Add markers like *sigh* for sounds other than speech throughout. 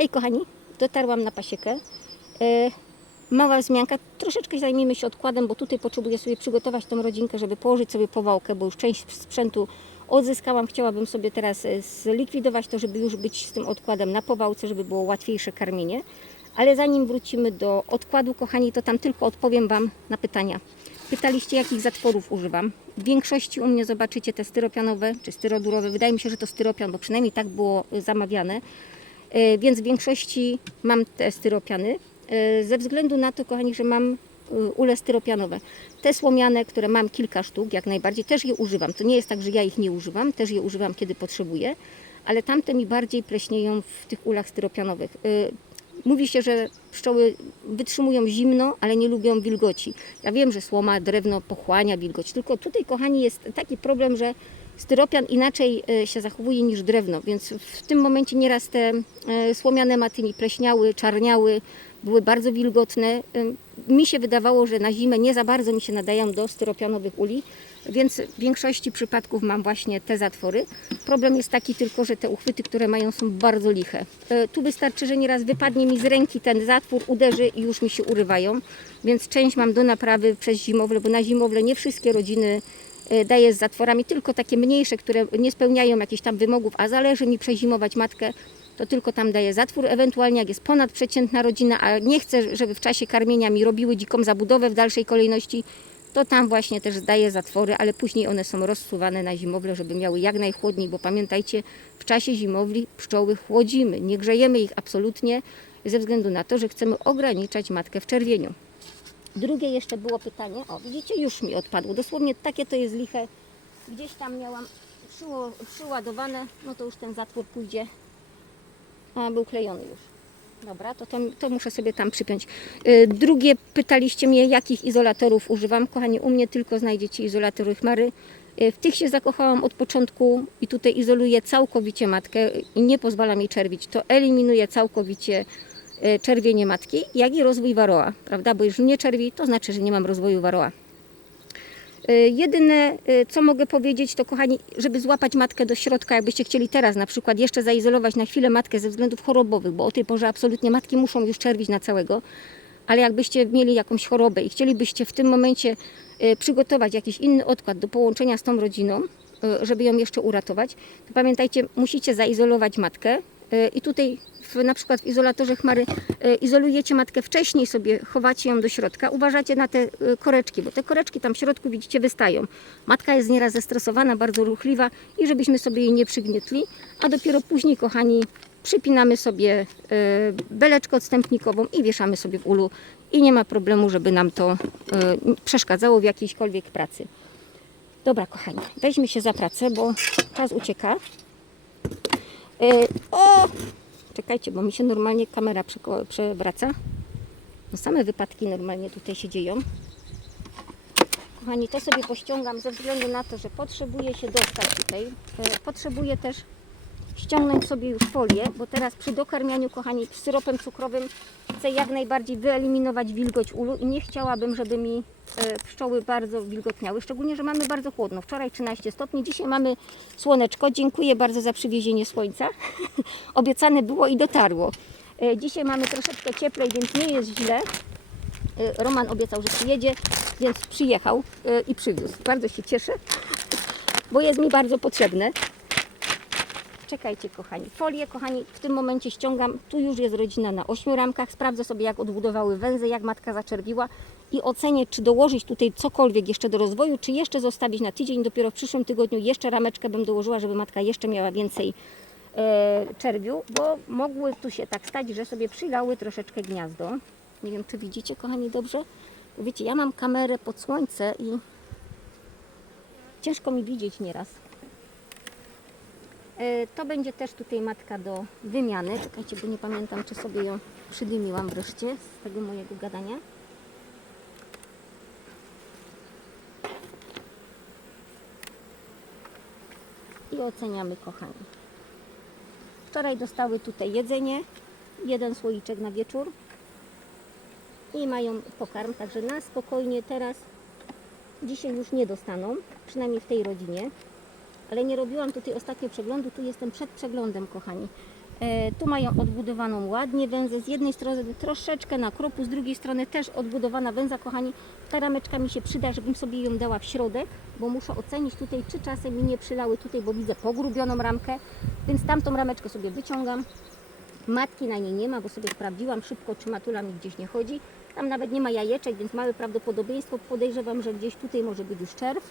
Hej kochani, dotarłam na pasiekę. E, mała wzmianka, troszeczkę zajmijmy się odkładem, bo tutaj potrzebuję sobie przygotować tą rodzinkę, żeby położyć sobie powałkę, bo już część sprzętu odzyskałam. Chciałabym sobie teraz e, zlikwidować to, żeby już być z tym odkładem na powałce, żeby było łatwiejsze karmienie. Ale zanim wrócimy do odkładu, kochani, to tam tylko odpowiem Wam na pytania. Pytaliście, jakich zatworów używam. W większości u mnie zobaczycie te styropianowe czy styrodurowe. Wydaje mi się, że to styropian, bo przynajmniej tak było y, zamawiane. E, Więc w większości mam te styropiany. E, Ze względu na to, kochani, że mam y, ule styropianowe. Te słomiane, które mam kilka sztuk, jak najbardziej, też je używam. To nie jest tak, że ja ich nie używam, też je używam, kiedy potrzebuję, ale tamte mi bardziej pleśnieją w tych ulach styropianowych. Mówi się, że pszczoły wytrzymują zimno, ale nie lubią wilgoci. Ja wiem, że słoma, drewno pochłania wilgoć, tylko tutaj, kochani, jest taki problem, że styropian inaczej e, się zachowuje niż drewno, więc w tym momencie nieraz te e, słomiane maty mi pleśniały, czarniały, były bardzo wilgotne. E, Mi się wydawało, że na zimę nie za bardzo mi się nadają do styropianowych uli, więc w większości przypadków mam właśnie te zatwory. Problem jest taki tylko, że te uchwyty, które mają są bardzo liche. Tu wystarczy, że nieraz wypadnie mi z ręki ten zatwór, uderzy i już mi się urywają, więc część mam do naprawy przez zimowle, bo na zimowle nie wszystkie rodziny daję z zatworami, tylko takie mniejsze, które nie spełniają jakichś tam wymogów, a zależy mi przezimować matkę, to tylko tam daję zatwór. Ewentualnie jak jest ponadprzeciętna rodzina, a nie chcę, żeby w czasie karmienia mi robiły dziką zabudowę w dalszej kolejności, to tam właśnie też daję zatwory, ale później one są rozsuwane na zimowle, żeby miały jak najchłodniej, bo pamiętajcie, w czasie zimowli pszczoły chłodzimy, nie grzejemy ich absolutnie ze względu na to, że chcemy ograniczać matkę w czerwieniu. Drugie jeszcze było pytanie, o widzicie, już mi odpadło, dosłownie takie to jest liche, gdzieś tam miałam przyładowane, no to już ten zatwór pójdzie, a był klejony już. Dobra, to, to, to muszę sobie tam przypiąć. Y, Drugie pytaliście mnie, jakich izolatorów używam. Kochani, u mnie tylko znajdziecie izolatory chmary. Y, W tych się zakochałam od początku i tutaj izoluję całkowicie matkę i nie pozwalam jej czerwić. To eliminuje całkowicie czerwienie matki, jak i rozwój waroa, prawda? Bo już nie czerwi, to znaczy, że nie mam rozwoju waroa. Y, Jedyne, y, co mogę powiedzieć, to kochani, żeby złapać matkę do środka, jakbyście chcieli teraz na przykład jeszcze zaizolować na chwilę matkę ze względów chorobowych, bo o tej porze absolutnie matki muszą już czerwić na całego, ale jakbyście mieli jakąś chorobę i chcielibyście w tym momencie y, przygotować jakiś inny odkład do połączenia z tą rodziną, y, żeby ją jeszcze uratować, to pamiętajcie, musicie zaizolować matkę y, i tutaj w, na przykład w izolatorze chmary y, izolujecie matkę wcześniej sobie, chowacie ją do środka, uważacie na te y, koreczki, bo te koreczki tam w środku widzicie wystają. Matka jest nieraz zestresowana, bardzo ruchliwa i żebyśmy sobie jej nie przygnietli, a dopiero później, kochani, przypinamy sobie beleczkę odstępnikową i wieszamy sobie w ulu i nie ma problemu, żeby nam to przeszkadzało w jakiejśkolwiek pracy. Dobra, kochani, weźmy się za pracę, bo czas ucieka. Y, o! Czekajcie, bo mi się normalnie kamera przewraca. No same wypadki normalnie tutaj się dzieją. Kochani, to sobie pościągam ze względu na to, że potrzebuję się dostać tutaj. E, Potrzebuję też ściągnąć sobie już folię, bo teraz przy dokarmianiu, kochani, syropem cukrowym chcę jak najbardziej wyeliminować wilgoć ulu i nie chciałabym, żeby mi e, pszczoły bardzo wilgotniały, szczególnie, że mamy bardzo chłodno. Wczoraj 13 stopni, dzisiaj mamy słoneczko. Dziękuję bardzo za przywiezienie słońca. *laughs* Obiecane było i dotarło. E, Dzisiaj mamy troszeczkę cieplej, więc nie jest źle. E, Roman obiecał, że przyjedzie, więc przyjechał i przywiózł. Bardzo się cieszę, bo jest mi bardzo potrzebne. Czekajcie, kochani. Folię, kochani, w tym momencie ściągam. Tu już jest rodzina na ośmiu ramkach. Sprawdzę sobie, jak odbudowały węzy, jak matka zaczerwiła i ocenię, czy dołożyć tutaj cokolwiek jeszcze do rozwoju, czy jeszcze zostawić na tydzień. Dopiero w przyszłym tygodniu jeszcze rameczkę bym dołożyła, żeby matka jeszcze miała więcej e, czerwiu, bo mogły tu się tak stać, że sobie przylały troszeczkę gniazdo. Nie wiem, czy widzicie, kochani, dobrze? Wiecie, ja mam kamerę pod słońce i ciężko mi widzieć nieraz. E, To będzie też tutaj matka do wymiany. Czekajcie, bo nie pamiętam, czy sobie ją przydymiłam wreszcie z tego mojego gadania. I oceniamy, kochani. Wczoraj dostały tutaj jedzenie, jeden słoiczek na wieczór i mają pokarm, także na spokojnie teraz dzisiaj już nie dostaną, przynajmniej w tej rodzinie ale nie robiłam tutaj ostatnio przeglądu, tu jestem przed przeglądem, kochani. E, Tu mają odbudowaną ładnie węzę. Z jednej strony troszeczkę na kropu, z drugiej strony też odbudowana węza, kochani. Ta rameczka mi się przyda, żebym sobie ją dała w środek, bo muszę ocenić tutaj, czy czasem mi nie przylały tutaj, bo widzę pogrubioną ramkę, więc tamtą rameczkę sobie wyciągam. Matki na niej nie ma, bo sobie sprawdziłam szybko, czy matula mi gdzieś nie chodzi. Tam nawet nie ma jajeczek, więc małe prawdopodobieństwo. Podejrzewam, że gdzieś tutaj może być już czerw.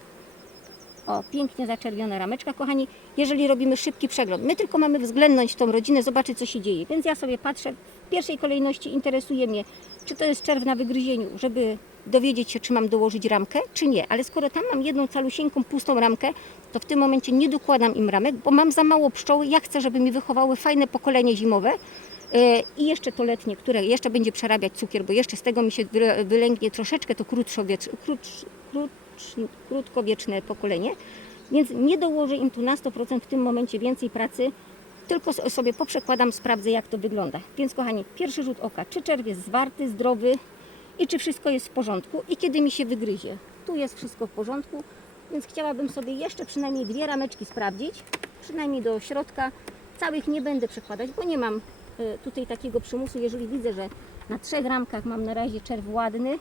O, pięknie zaczerwiona rameczka, kochani. Jeżeli robimy szybki przegląd, my tylko mamy względnąć tą rodzinę, zobaczyć co się dzieje. Więc ja sobie patrzę, w pierwszej kolejności interesuje mnie, czy to jest czerw na wygryzieniu, żeby dowiedzieć się, czy mam dołożyć ramkę, czy nie. Ale skoro tam mam jedną calusieńką, pustą ramkę, to w tym momencie nie dokładam im ramek, bo mam za mało pszczoły. Ja chcę, żeby mi wychowały fajne pokolenie zimowe. E, I jeszcze to letnie, które jeszcze będzie przerabiać cukier, bo jeszcze z tego mi się wylęgnie troszeczkę to krótszowiecz, krótsz, krótsz, krótkowieczne pokolenie, więc nie dołożę im tu na 100% w tym momencie więcej pracy, tylko sobie poprzekładam, sprawdzę jak to wygląda. Więc kochani, pierwszy rzut oka, czy czerw jest zwarty, zdrowy i czy wszystko jest w porządku i kiedy mi się wygryzie. Tu jest wszystko w porządku, więc chciałabym sobie jeszcze przynajmniej dwie rameczki sprawdzić, przynajmniej do środka. Całych nie będę przekładać, bo nie mam e, tutaj takiego przymusu, jeżeli widzę, że na trzech ramkach mam na razie czerw ładny.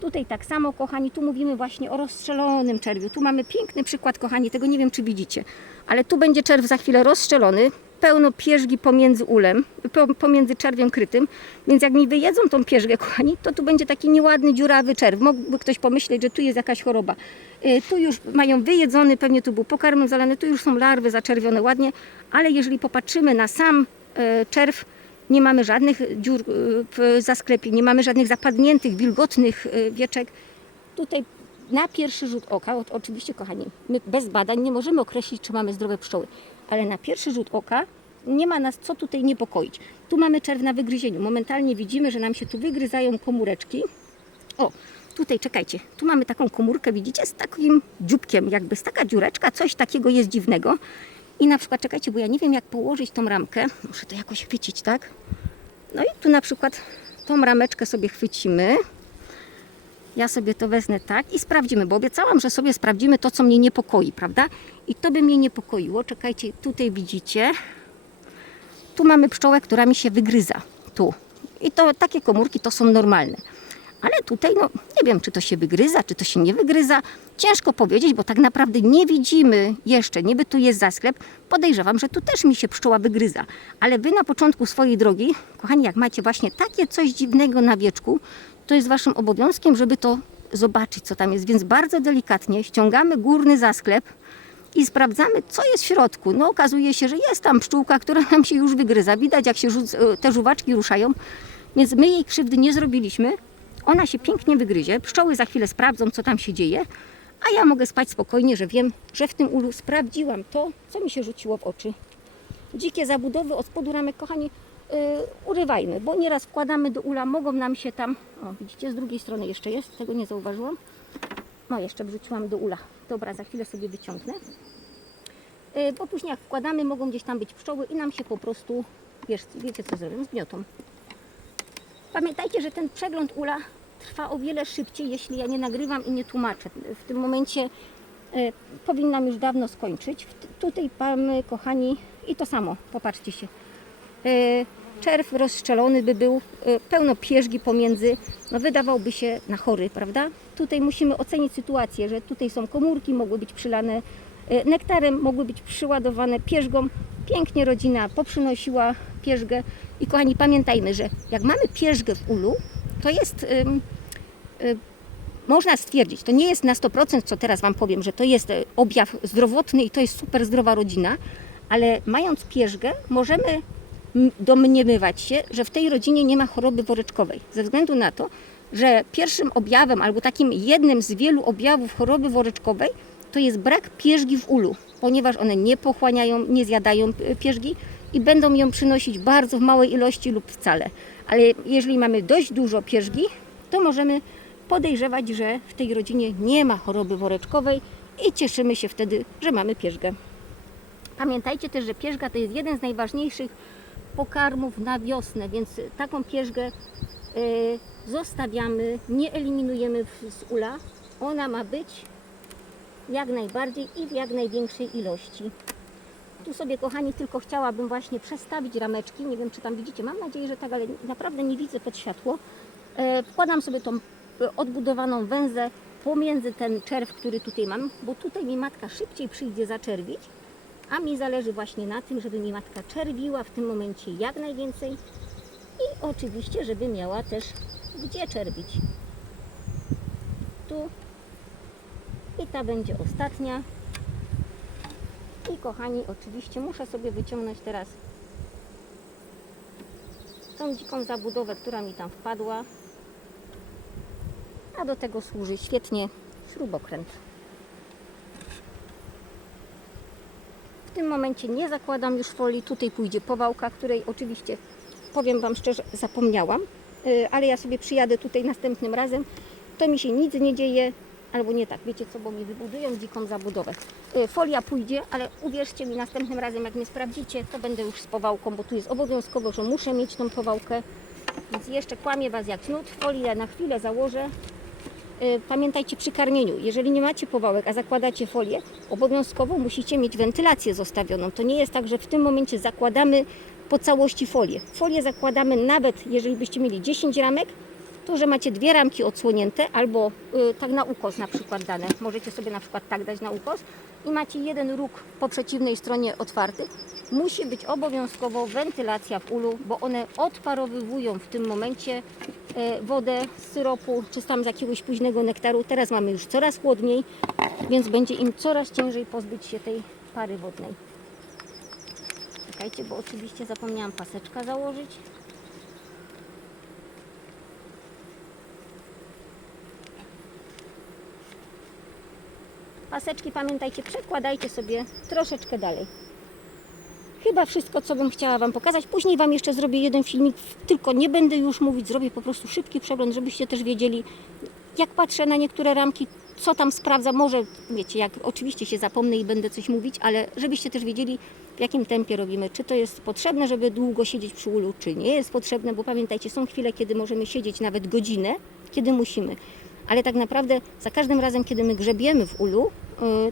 Tutaj tak samo, kochani, tu mówimy właśnie o rozstrzelonym czerwiu. Tu mamy piękny przykład, kochani, tego nie wiem, czy widzicie, ale tu będzie czerw za chwilę rozstrzelony, pełno pierzgi pomiędzy ulem, po- pomiędzy czerwiem krytym, więc jak mi wyjedzą tą pierzgę, kochani, to tu będzie taki nieładny, dziurawy czerw. Mógłby ktoś pomyśleć, że tu jest jakaś choroba. Y, Tu już mają wyjedzony, pewnie tu był pokarmem zalany, tu już są larwy zaczerwione ładnie, ale jeżeli popatrzymy na sam e, czerw, nie mamy żadnych dziur e, w zasklepie, nie mamy żadnych zapadniętych, wilgotnych e, wieczek. Tutaj na pierwszy rzut oka, oczywiście kochani, my bez badań nie możemy określić, czy mamy zdrowe pszczoły, ale na pierwszy rzut oka nie ma nas co tutaj niepokoić. Tu mamy czerw na wygryzieniu. Momentalnie widzimy, że nam się tu wygryzają komóreczki. O, tutaj czekajcie, tu mamy taką komórkę, widzicie, z takim dzióbkiem, jakby z taka dziureczka, coś takiego jest dziwnego. I na przykład, czekajcie, bo ja nie wiem jak położyć tą ramkę, muszę to jakoś chwycić, tak? No i tu na przykład tą rameczkę sobie chwycimy. Ja sobie to wezmę tak i sprawdzimy, bo obiecałam, że sobie sprawdzimy to, co mnie niepokoi, prawda? I to by mnie niepokoiło. Czekajcie, tutaj widzicie. Tu mamy pszczołę, która mi się wygryza. Tu. I to takie komórki to są normalne. Ale tutaj, no nie wiem, czy to się wygryza, czy to się nie wygryza. Ciężko powiedzieć, bo tak naprawdę nie widzimy jeszcze, niby tu jest zasklep. Podejrzewam, że tu też mi się pszczoła wygryza. Ale wy na początku swojej drogi, kochani, jak macie właśnie takie coś dziwnego na wieczku, to jest waszym obowiązkiem, żeby to zobaczyć, co tam jest. Więc bardzo delikatnie ściągamy górny zasklep i sprawdzamy, co jest w środku. No okazuje się, że jest tam pszczółka, która nam się już wygryza. Widać, jak się rzuc- te żuwaczki ruszają. Więc my jej krzywdy nie zrobiliśmy. Ona się pięknie wygryzie. Pszczoły za chwilę sprawdzą, co tam się dzieje. A ja mogę spać spokojnie, że wiem, że w tym ulu sprawdziłam to, co mi się rzuciło w oczy. Dzikie zabudowy od spodu ramek, kochani, yy, urywajmy, bo nieraz wkładamy do ula, mogą nam się tam, o widzicie, z drugiej strony jeszcze jest, tego nie zauważyłam. No jeszcze wrzuciłam do ula. Dobra, za chwilę sobie wyciągnę. Yy, bo później jak wkładamy, mogą gdzieś tam być pszczoły i nam się po prostu, wiesz, wiecie co zrobią, zgniotą. Pamiętajcie, że ten przegląd ula trwa o wiele szybciej, jeśli ja nie nagrywam i nie tłumaczę. W tym momencie e, powinnam już dawno skończyć. Tutaj mamy, kochani, i to samo, popatrzcie się. E, czerw rozstrzelony by był, e, pełno pierzgi pomiędzy, no wydawałby się na chory, prawda? Tutaj musimy ocenić sytuację, że tutaj są komórki, mogły być przylane e, nektarem, mogły być przyładowane pierzgą. Pięknie rodzina poprzynosiła pierzgę i kochani, pamiętajmy, że jak mamy pierzgę w ulu, to jest ym, y, można stwierdzić, to nie jest na 100%, co teraz Wam powiem, że to jest e, objaw zdrowotny i to jest super zdrowa rodzina, ale mając pierzgę, możemy domniemywać się, że w tej rodzinie nie ma choroby woreczkowej. Ze względu na to, że pierwszym objawem albo takim jednym z wielu objawów choroby woreczkowej to jest brak pierzgi w ulu, ponieważ one nie pochłaniają, nie zjadają e, pierzgi i będą ją przynosić bardzo w małej ilości lub wcale. Ale jeżeli mamy dość dużo pierzgi, to możemy podejrzewać, że w tej rodzinie nie ma choroby woreczkowej i cieszymy się wtedy, że mamy pierzgę. Pamiętajcie też, że pierzga to jest jeden z najważniejszych pokarmów na wiosnę, więc taką pierzgę e, zostawiamy, nie eliminujemy z ula. Ona ma być jak najbardziej i w jak największej ilości. Tu sobie, kochani, tylko chciałabym właśnie przestawić rameczki. Nie wiem, czy tam widzicie. Mam nadzieję, że tak, ale naprawdę nie widzę pod światło. E, wkładam sobie tą e, odbudowaną węzę pomiędzy ten czerw, który tutaj mam, bo tutaj mi matka szybciej przyjdzie zaczerwić, a mi zależy właśnie na tym, żeby mi matka czerwiła w tym momencie jak najwięcej i oczywiście, żeby miała też gdzie czerwić. Tu i ta będzie ostatnia. I kochani, oczywiście muszę sobie wyciągnąć teraz tą dziką zabudowę, która mi tam wpadła. A do tego służy świetnie śrubokręt. W tym momencie nie zakładam już folii. Tutaj pójdzie powałka, której oczywiście, powiem Wam szczerze, zapomniałam. Yy, Ale ja sobie przyjadę tutaj następnym razem. To mi się nic nie dzieje. Albo nie tak, wiecie co, bo mi wybudują dziką zabudowę. Yy, Folia pójdzie, ale uwierzcie mi, następnym razem jak mnie sprawdzicie, to będę już z powałką, bo tu jest obowiązkowo, że muszę mieć tą powałkę. Więc jeszcze kłamię Was jak cnót. Folię na chwilę założę. Y, Pamiętajcie przy karmieniu, jeżeli nie macie powałek, a zakładacie folię, obowiązkowo musicie mieć wentylację zostawioną. To nie jest tak, że w tym momencie zakładamy po całości folię. Folię zakładamy nawet, jeżeli byście mieli 10 ramek, to, że macie dwie ramki odsłonięte albo y, tak na ukos na przykład dane. Możecie sobie na przykład tak dać na ukos i macie jeden róg po przeciwnej stronie otwarty. Musi być obowiązkowo wentylacja w ulu, bo one odparowywują w tym momencie e, wodę z syropu czy tam z jakiegoś późnego nektaru. Teraz mamy już coraz chłodniej, więc będzie im coraz ciężej pozbyć się tej pary wodnej. Czekajcie, bo oczywiście zapomniałam paseczka założyć. Paseczki pamiętajcie, przekładajcie sobie troszeczkę dalej. Chyba wszystko, co bym chciała Wam pokazać. Później Wam jeszcze zrobię jeden filmik, tylko nie będę już mówić, zrobię po prostu szybki przegląd, żebyście też wiedzieli, jak patrzę na niektóre ramki, co tam sprawdza. Może, wiecie, jak oczywiście się zapomnę i będę coś mówić, ale żebyście też wiedzieli, w jakim tempie robimy. Czy to jest potrzebne, żeby długo siedzieć przy ulu, czy nie jest potrzebne, bo pamiętajcie, są chwile, kiedy możemy siedzieć nawet godzinę, kiedy musimy. Ale tak naprawdę za każdym razem, kiedy my grzebiemy w ulu,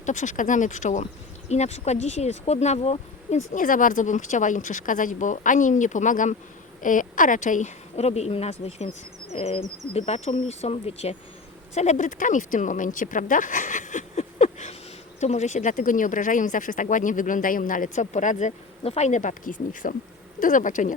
to przeszkadzamy pszczołom. I na przykład dzisiaj jest chłodnawo, więc nie za bardzo bym chciała im przeszkadzać, bo ani im nie pomagam, yy, a raczej robię im na złość, więc yy, wybaczą mi, są, wiecie, celebrytkami w tym momencie, prawda? *laughs* to może się dlatego nie obrażają, zawsze tak ładnie wyglądają, no ale co poradzę, no fajne babki z nich są. Do zobaczenia.